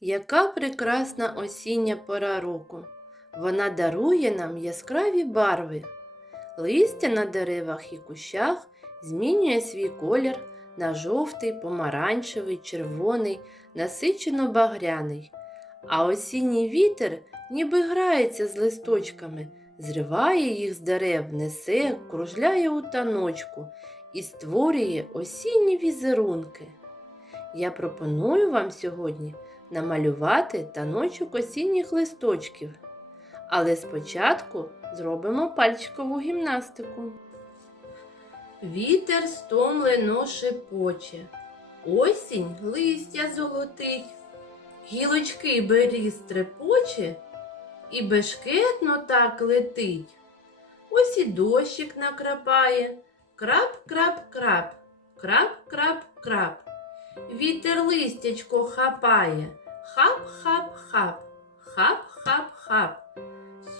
Яка прекрасна осіння пора року. Вона дарує нам яскраві барви. Листя на деревах і кущах змінює свій колір на жовтий, помаранчевий, червоний, насичено багряний. А осінній вітер ніби грається з листочками, зриває їх з дерев, несе, кружляє у таночку і створює осінні візерунки. Я пропоную вам сьогодні намалювати таночок осінніх листочків. Але спочатку зробимо пальчикову гімнастику. Вітер стомлено шепоче, осінь листя золотить, гілочки беріз трепоче і бешкетно так летить. Ось і дощик накрапає, крап-крап-крап, крап-крап-крап. Вітер листячко хапає, хап-хап-хап, хап-хап-хап.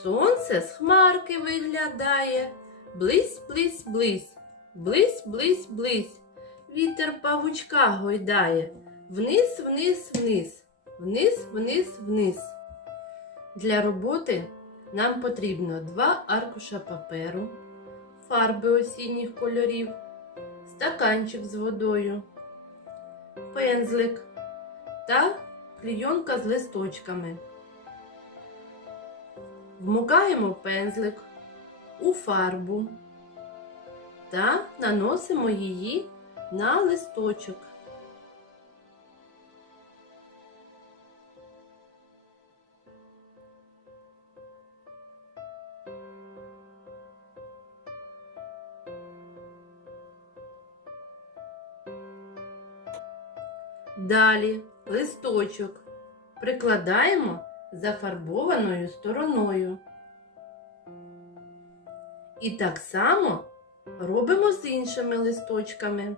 Сонце з хмарки виглядає, близь, близь, близь, близь, близь, близь. Вітер павучка гойдає, вниз, вниз, вниз, вниз, вниз, вниз. Для роботи нам потрібно два аркуша паперу, фарби осінніх кольорів, стаканчик з водою пензлик та клійонка з листочками. Вмикаємо пензлик у фарбу та наносимо її на листочок. Далі листочок прикладаємо зафарбованою стороною. І так само робимо з іншими листочками.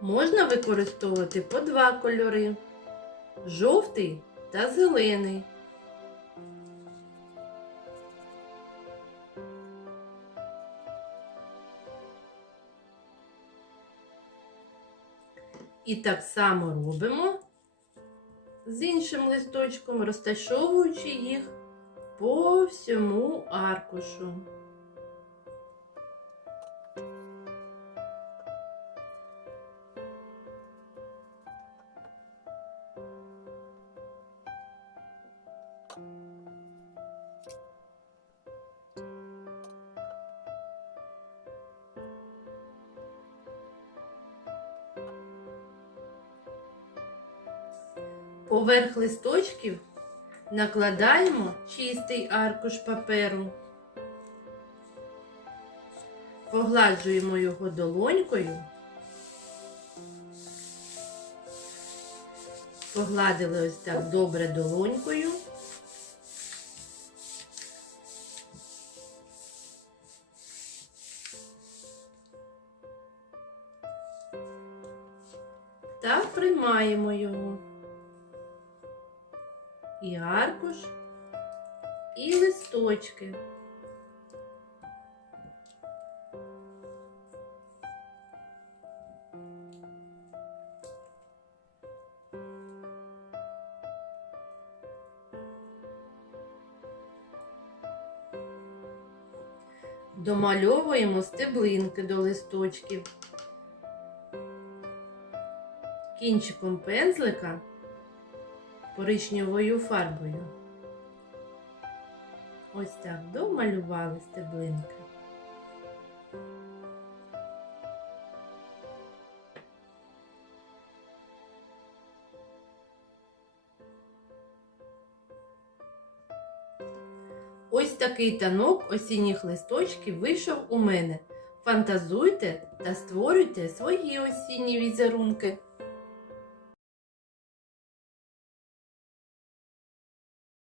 Можна використовувати по два кольори жовтий та зелений. І так само робимо з іншим листочком, розташовуючи їх по всьому аркушу. Поверх листочків накладаємо чистий аркуш паперу, погладжуємо його долонькою, погладили ось так добре долонькою. Та приймаємо його і аркуш, і листочки. Домальовуємо стеблинки до листочків. Кінчиком пензлика коричневою фарбою. Ось так домалювали стеблинки. Ось такий танок осінніх листочків вийшов у мене. Фантазуйте та створюйте свої осінні візерунки.